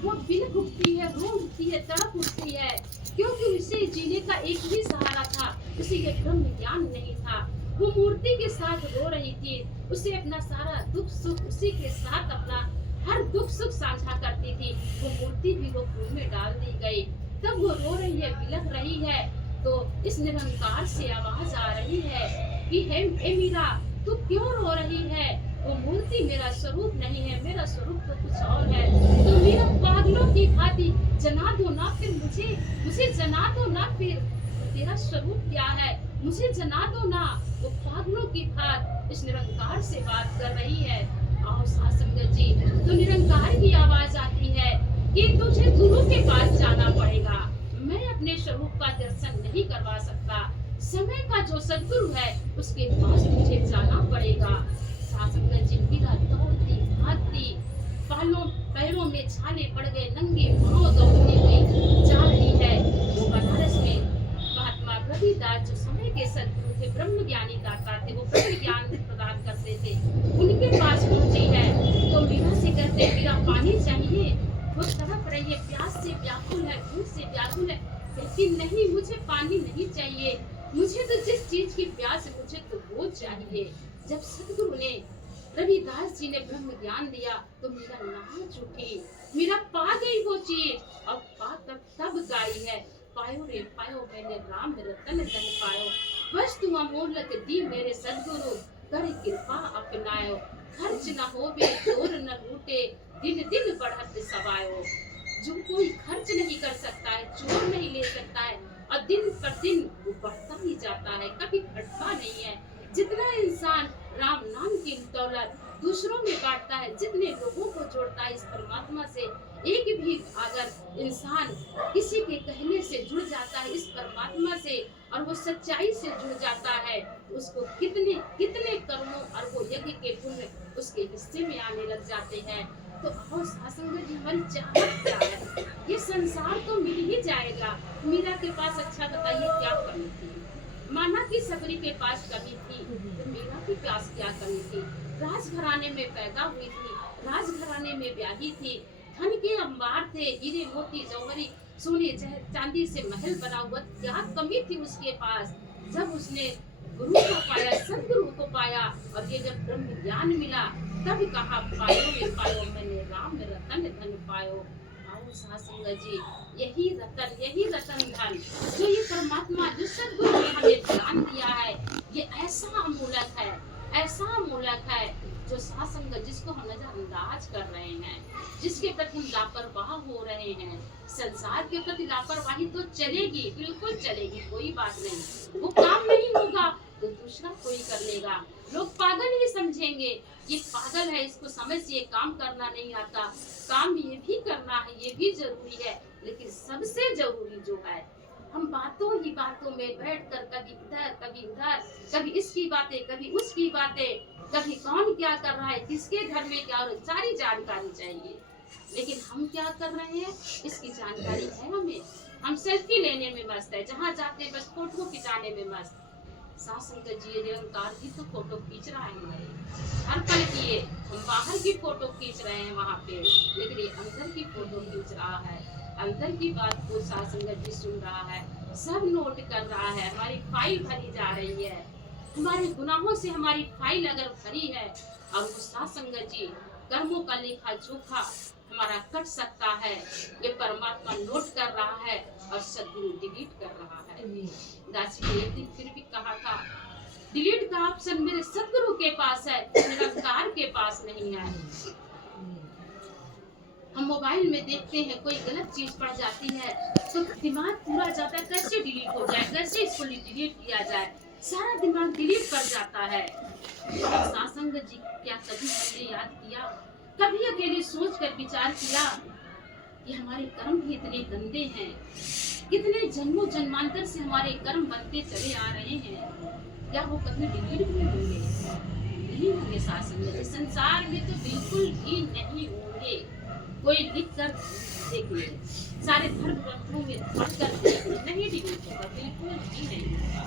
वो बिलख उठती है, रो उठती है, तड़प उठती है, क्योंकि उसे जीने का एक ही सहारा था, उसे ये ब्रह्म ज्ञान नहीं था। वो मूर्ति के साथ रो रही थी, उसे अपना सारा दुख सुख उसी के साथ अपना हर दुख सुख साझा करती थी। वो मूर्ति भी वो कुएं में डाल दी गई। तब वो रो रही है, बिलख रही है, तो इस निरंकार से आवाज आ रही है कि हे हे मीरा, तू क्यों रो रही है? वो मूर्ति मेरा स्वरूप नहीं है, मेरा स्वरूप तो कुछ और है। तो मीरा पागलों की भांति जना दो ना फिर मुझे, मुझे जना दो ना फिर, तेरा स्वरूप क्या है मुझे जना दो ना। वो पागलों की भांति इस निरंकार से बात कर रही है। आओ साथ संगत जी, तो निरंकार की आवाज आती है कि तुझे गुरु के पास जाना पड़ेगा, मैं अपने स्वरूप का दर्शन नहीं करवा सकता। समय का जो सद्गुरु है उसके पास तुझे जाना पड़ेगा। साथ संगत जी, मीरा दौड़ती भागती, पालों पैरों में छाले पड़ गए, नंगे पांव दौड़ती हुई जा रही है। वो बनारस में महात्मा रविदास जो समय के सद्गुरु थे, ब्रह्म ज्ञानी दाता थे, वो ब्रह्म ज्ञान प्रदान करते थे, उनके पास पहुंची है। तो मीरा से कहते, मीरा पानी चाहिए? वो तड़प रही है, प्यास से व्याकुल है, भूख से व्याकुल है, कहती नहीं मुझे पानी नहीं चाहिए, मुझे तो जिस चीज की प्यास है मुझे तो वो चाहिए। जब सदगुरु ने रविदास जी ने ब्रह्म ज्ञान दिया तो मीरा नाच उठी, मीरा पा गई वो चीज और पाकर तब गाई है, पायो रे पायो मैंने राम रतन धन पायो, वस्तु अमोलक दी मेरे सदगुरु, कर कृपा अपनायो, खर्च न होवे चोर न लूटे, दिन दिन बढ़त सवायो। जो कोई खर्च नहीं कर सकता है, चोर नहीं ले सकता है, और दिन पर दिन वो बढ़ता ही जाता है, कभी घटता नहीं है। जितना इंसान राम नाम की दौलत दूसरों में बांटता है, जितने लोगों को जोड़ता है इस परमात्मा से, एक भी अगर इंसान किसी के कहने से जुड़ जाता है इस परमात्मा से और वो सच्चाई से जुड़ जाता है, उसको कितने कितने करोड़ों अरबों यज्ञ के पुण्य उसके हिस्से में आने लग जाते हैं। तो आओ सासंग जी, हमारी चाहत क्या है? ये संसार तो मिल ही जाएगा। मीरा के पास अच्छा बताइए क्या कमी थी? माना कि सबरी के पास कमी थी, तो मीरा के पास क्या कमी थी? राजघराने में पैदा हुई थी, राजघराने में ब्याही थी, धन के अंबार थे, हीरे मोती जौहरी सोने चांदी से महल बना हुआ, क्या कमी थी उसके पास? जब उसने गुरु को पाया, सदगुरु को पाया, और ये जब ब्रह्म ज्ञान मिला तब कहा पायो रे पायो मैंने राम रतन धन पायो। आओ साथ संगत जी, यही रतन धन जो ये परमात्मा जो सदगुरु ने हमें ज्ञान दिया है, ये ऐसा अमूलक है, ऐसा अमूलक है, जो साथ संगत जिसको हम नजरअंदाज कर रहे हैं, जिसके प्रति हम लापरवाह हो रहे हैं। संसार के प्रति लापरवाही तो चलेगी, बिल्कुल चलेगी, कोई बात नहीं, वो काम नहीं होगा तो दूसरा कोई कर लेगा। लोग पागल ही समझेंगे, ये पागल है, इसको समझ से ये काम करना नहीं आता। काम ये भी करना है, ये भी जरूरी है, लेकिन सबसे जरूरी जो है, हम बातों ही बातों में बैठकर कभी इधर कभी उधर, कभी इसकी बातें कभी उसकी बातें, कभी कौन क्या कर रहा है, किसके घर में क्या हो रहा है, सारी जानकारी चाहिए। लेकिन हम क्या कर रहे हैं, इसकी जानकारी है हमें? हम सेल्फी लेने में मस्त है, जहाँ जाते बस फोटो खिंचाने में मस्त। साथ संगत जी, निरंकार की तो फोटो खींच रहा है हमारे हर पल की, ये हम बाहर की फोटो खींच रहे हैं वहाँ पे, लेकिन ये अंदर की फोटो खींच रहा है, अंदर की बात को साथ संगत जी सुन रहा है, सब नोट कर रहा है। हमारी फाइल भरी जा रही है, हमारे गुनाहों से हमारी फाइल अगर भरी है, और वो साथ संगत जी कर्मों का लेखा जोखा हमारा कट सकता है, ये परमात्मा नोट कर रहा है और सदगुरु डिलीट कर रहा है। दासी ने एक दिन फिर भी कहा था, डिलीट का ऑप्शन मेरे सदगुरु के पास है, निरंकार के पास नहीं है। हम मोबाइल में देखते हैं कोई गलत चीज पड़ जाती है तो दिमाग पूरा जाता है, कैसे डिलीट हो जाए, कैसे इसको डिलीट किया जाए, सारा दिमाग डिलीट कर जाता है। सासंग जी, क्या कभी हमने याद किया, कभी अकेले सोच कर विचार किया कि हमारे कर्म भी इतने गंदे हैं, कितने जन्मों जन्मांतर से हमारे कर्म बनते चले आ रहे हैं, क्या वो कभी डिलीट भी होंगे? नहीं होंगे सासंग जी, संसार में तो बिल्कुल भी नहीं होंगे। कोई लिख कर देख ले, सारे धर्म ग्रंथों में पढ़ कर देख ले, नहीं डिलीट होगा, बिल्कुल भी नहीं होगा।